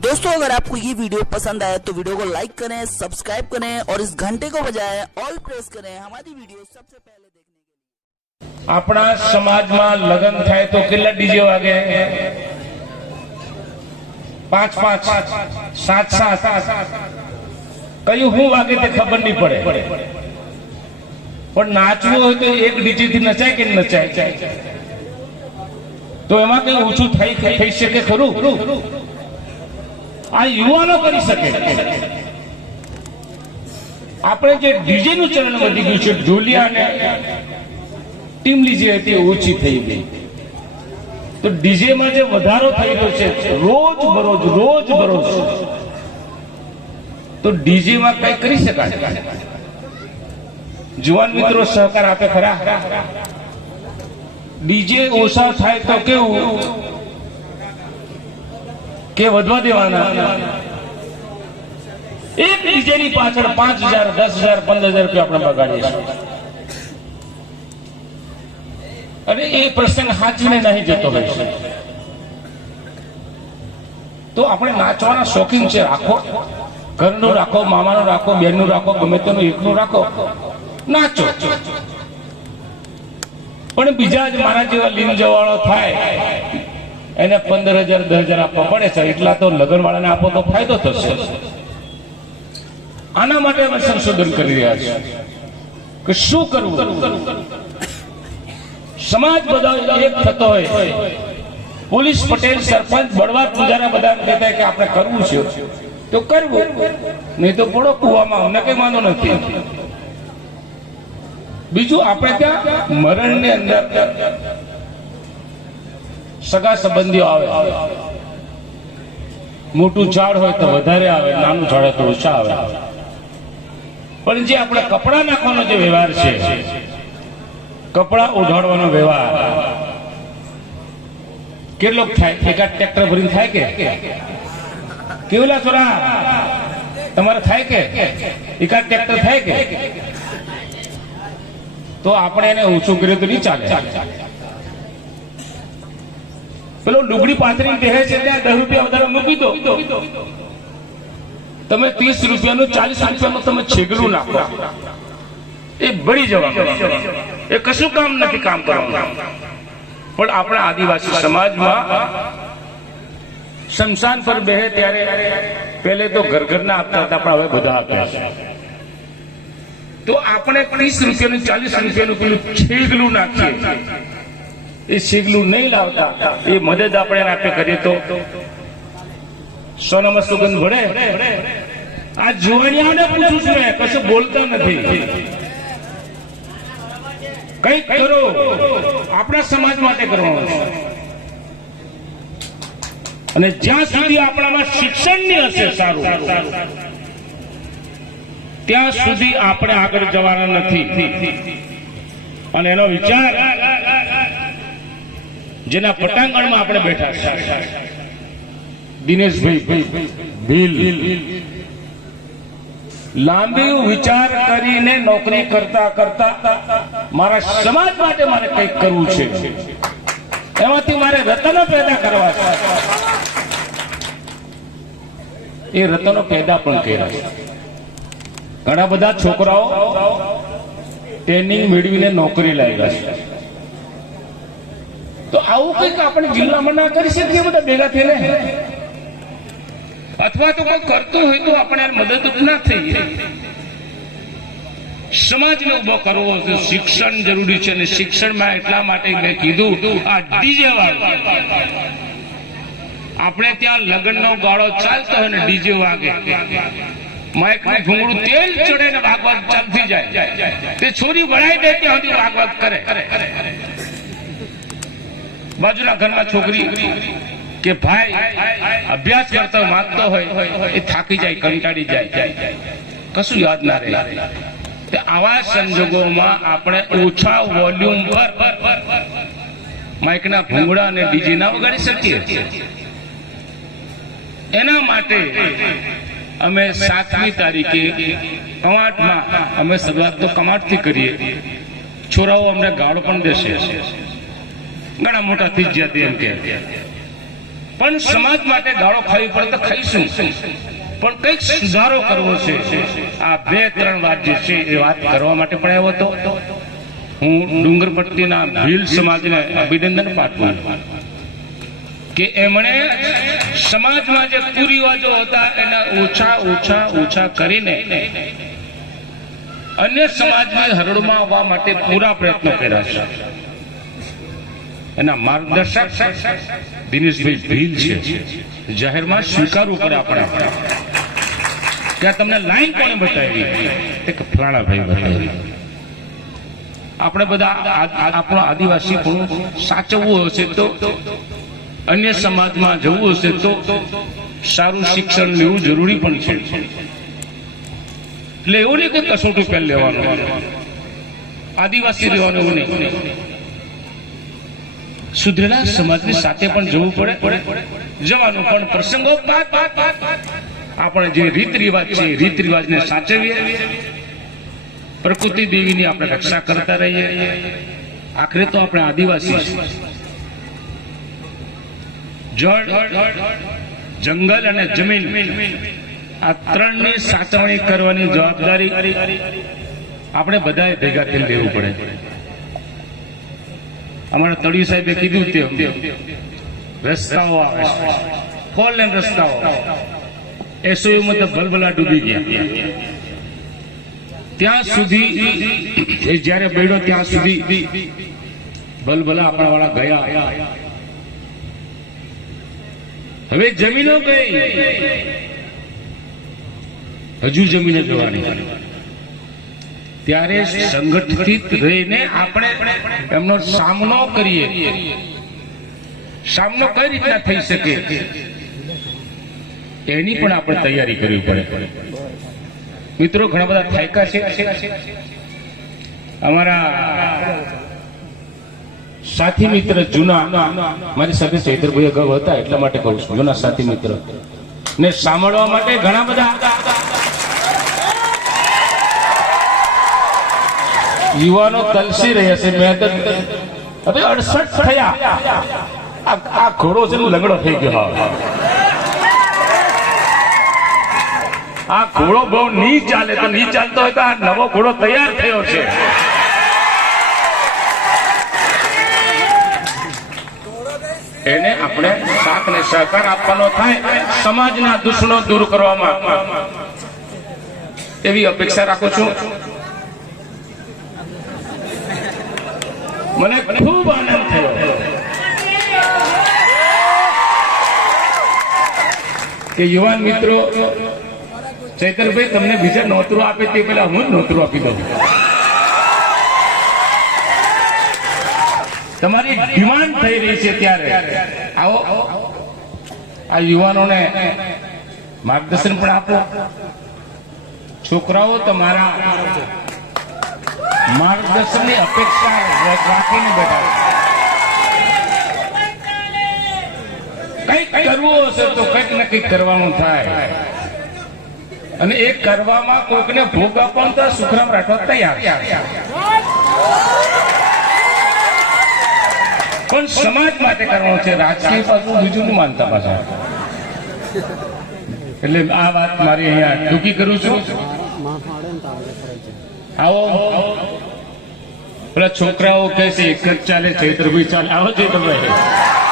दोस्तों अगर आपको ये वीडियो पसंद आया तो वीडियो को लाइक करें सब्सक्राइब करें और इस घंटे को बजाएं ऑल प्रेस करें हमारी वीडियो सबसे पहले देखने के लिए આપણા સમાજમાં લગ્ન થાય તો કેટલા ડીજે વાગે પાંચ પાંચ સાત સાત કયું શું વાગે તે ખબર નહીં પડે પણ નાચવું હોય તો એક ડીજે થી નચાય કે ન નચાય તો એમાં કઈ ઓછું થઈ થઈ શકે ખરું આ યુવાનો કરી શકે. આપણે જે ડીજે નું ચલણ વધી ગયું છે ઢોલિયા અને ટીમલી જે હતી, ઓછી થઈ ગઈ. તો ડીજે માં જે વધારો ગયો છે, રોજ બરોજ રોજ બરોજ. તો ડીજે માં કઈ કરી શકાય? જુવાન મિત્રો, સહકાર આપે ખરા? ડીજે ઓછા થાય તો કેવું? કે વધવા દેવાના? એક ડીજે ની પાછળ પાંચ હજાર, દસ હજાર, પંદર હજાર રૂપિયા આપણે બગાડીએ અને એ પ્રસંગ હાચવીને નહીં જતો હોય છે. તો આપણે નાચવાના શોખીન છે, રાખો. ઘરનું રાખો, મામાનું રાખો, બેનનું રાખો, ગમે તેનું એકનું રાખો. નાચો. પણ બીજા જ મારા જેવા લીન જવાળો થાય એને પંદર હજાર દસ હજાર આપવા પડે છે. એટલા તો લગ્ન વાળાને આપો તો ફાયદો થશે આના માટે અમે સંશોધન કરી રહ્યા છીએ કે શું કરવું? સમાજ બધા એક થતો હોય. પોલીસ પટેલ, સરપંચ બળવા પૂજારા બધા કહેતા કે આપણે કરવું છે. તો કરવું. નહીં તો પડો કુવામાં અમને કઈ વાંધો નથી. બીજું આપણે ત્યાં મરણની અંદર સગા સંબંધીઓ આવે. મોટું ઝાડ હોય તો વધારે આવે, નાનું ઝાડ હોય તો ઓછા આવે. પણ જે આપણે કપડા નાખવાનો જે વ્યવહાર છે, કપડા ઉઢાડવાનો વ્યવહાર, કેટલો થાય? એકાદ ટ્રેક્ટર ભરીને થાય કે? કેવલા છોરા તમારે થાય કે? એકાદ ટ્રેક્ટર થાય કે? તો આપણે એને ઓછું કરીએ તો નહીં ચાલે. પેલો લુગડી પાથરી પહેરે છે ત્યાં દસ રૂપિયા વધારે મૂકી દો. તમે ત્રીસ રૂપિયાનું ચાલીસ રૂપિયાનું તમે છેગલું નાખો. એ બળી જવા એ કશું કામ નથી કામ કરવાનું. પણ આપણા આદિવાસી સમાજમાં શમશાન પર બેહે ત્યારે પહેલે તો ઘર ઘરના આપતા હતા, પણ હવે બધા આપ્યા છે. તો આપણે ત્રીસ રૂપિયાનું, ચાલીસ રૂપિયાનું પેલું છેગલું નાખીએ. એ શીગલું નહીં લાવતા, એ મદદ આપણે આપે કરીએ તો. સોનામાં સુગંધ ભળે? આ જુવાનિયાને પૂછું છું કશું બોલતા નથી. કઈ કરો, આપણા સમાજ માટે કરવાનું અને જ્યાં સુધી આપણામાં શિક્ષણની હશે સારું, ત્યાં સુધી આપણે આગળ જવાના નથી. અને એનો વિચાર જેના પટાંગણમાં આપણે બેઠા દિનેશભાઈ, ભીલ. લાંબી વિચાર કરીને નોકરી કરતા કરતા મારા સમાજ માટે મારે કંઈક કરવું છે. એમાંથી મારે રતનો પેદા કરવા છે. એ રતનો પેદા પણ કર્યા છે. ઘણા બધા છોકરાઓ ટ્રેનિંગ મેળવીને નોકરી લાગ્યા છે. તો આવું કંઈક આપણે જિલ્લામાં ના કરી શકીએ, બધા ભેગા થઈને? અથવા તો કોઈ કરતું હોય તો આપણે મદદરૂપ ના થઈએ સમાજને ઊભો કરવો શિક્ષણ જરૂરી છે અને શિક્ષણમાં એટલા માટે મેં કીધું, આ ડીજે આપણે ત્યાં લગ્નનો ગાળો ચાલતો હોય ને ડીજે વાગે. માઇકનું ભૂંગળું તેલ ચડે ને ભાગવત ચાલતી જાય. તે છોરી વળાઈ દે ત્યાં સુધી વાગવાગ કરે. બાજુના ઘરના છોકરી કે ભાઈ, અભ્યાસ કરતો માંગતો હોય, એ થાકી જાય, કંટાળી જાય. કશું યાદ ના રહે. આવા સંજોગોમાં આપણે ઓછા વોલ્યુમ પર માઇકના ભૂંગળા અને ડીજી ના વગાડી શકીએ. એના માટે અમે સાતમી તારીખે કમાટમાં અમે શરૂઆત તો કમાટથી કરીએ. છોરાઓ અમને ગાળો પણ દેશે. ઘણા મોટા થઈ ગયા એમ કે. પણ સમાજ માટે ગાળો ખાવી પડે તો ખાઈશું. પણ કંઈક સુધારો કરવો છે. આ બે, ત્રણ વાત જે છે એ વાત કરવા માટે પણ આવ્યો હતો. હું ડુંગરપટ્ટીના ભીલ સમાજને અભિનંદન પાઠવું. કે એમણે સમાજમાં જે કુરિવાજો હતા એના ઓછા ઓછા ઓછા કરીને અન્ય સમાજની હરણમાં આવવા માટે પૂરા પ્રયત્નો કર્યા છે. એના માર્ગદર્શક દિનેશભાઈ ભીલ છે. જાહેરમાં સ્વીકારવું પડે આપણે કે તમને લાઈન કોને બતાવી? એક ફલાણાભાઈ બતાવી. આપણે બધા આપણો આદિવાસી પણ સાચવવું હશે તો, અન્ય સમાજમાં જવું હશે તો સારું શિક્ષણ લેવું જરૂરી પણ છે. એટલે એવું નહીં કે કસોટી પહેલ લેવાનું. આદિવાસી રહેવાનું એવું નહીં. સુધરેલા સમાજની સાથે પણ જવું પડે. જવાનું પણ પ્રસંગો આપણે જે રીત રિવાજ છે રીત રિવાજને સાચવીએ. પ્રકૃતિ દેવીની આપણે રક્ષા કરતા રહીએ. આખરે તો આપણે આદિવાસી જળ, જંગલ અને જમીન આ ત્રણની સાચવણી કરવાની જવાબદારી આપણે બધાએ ભેગા થઈને લેવું પડે. અમારા તળિયું સાહેબે કીધું તે રસ્તાઓ આવે ફોર લેન રસ્તાઓ એસઓયુમાં તો ભલભલા ડૂબી ગયા. ત્યાં સુધી એ જ્યારે બેડો ત્યાં સુધી ભલભલા આપણા વાળા ગયા. હવે જમીનો ગઈ હજુ જમીને જોવાની. ત્યારે સંગઠિત રહીને આપણે એમનો સામનો કરીએ. સામનો કઈ રીતના થઈ શકે? એની પણ આપણે તૈયારી કરવી પડે. મિત્રો, ઘણા બધા થાયકા છે. અમારા સાથી મિત્ર જૂના, મારી સાથે ચૈતરભાઈ અગાઉ હતા, એટલા માટે કહું છું, જૂના સાથી મિત્ર. ને સાંભળવા માટે ઘણા બધા યુવાનો તલસી રહ્યા છે મેં તો હવે અડસઠ થયા. આ ઘોડો છે લંગડો થઈ ગયો આ ઘોડો બહુ નહીં ચાલે તો નહીં ચાલતો હોય તો આ નવો ઘોડો તૈયાર થયો છે. એને આપણે સાથ ને સહકાર આપવાનો થાય, સમાજના દૂષણો દૂર કરવામાં. એવી અપેક્ષા રાખું છું. મને ખૂબ આનંદ થયો. કે યુવાન મિત્રો, ચૈતરભાઈ તમને બીજા નોતરું આપે તે પેલા હું જ નોતરું આપી દઉં. તમારી ડિમાન્ડ થઈ રહી છે ત્યારે. આવો. આ યુવાનોને માર્ગદર્શન પણ આપો. છોકરાઓ તમારા માર્ગદર્શનની અપેક્ષા રાખીને બેઠા કંઈક કરવું હશે તો કંઈક ને કંઈક કરવાનું થાય. અને એ કરવામાં કોઈકને ભોગ આપવાનું તો સુખરામ રાઠવા તૈયાર પણ સમાજ માટે કરવાનું છે. રાજકીય પાછું બીજું નહીં માનતા પાછા? એટલે આ વાત મારી અહીંયા ટૂંકી કરું છું. આવો. પેલા છોકરાઓ કે છે એક જ ચાલે ચૈત્રભાઈ ચાલે આવો ચૈત્રભાઈ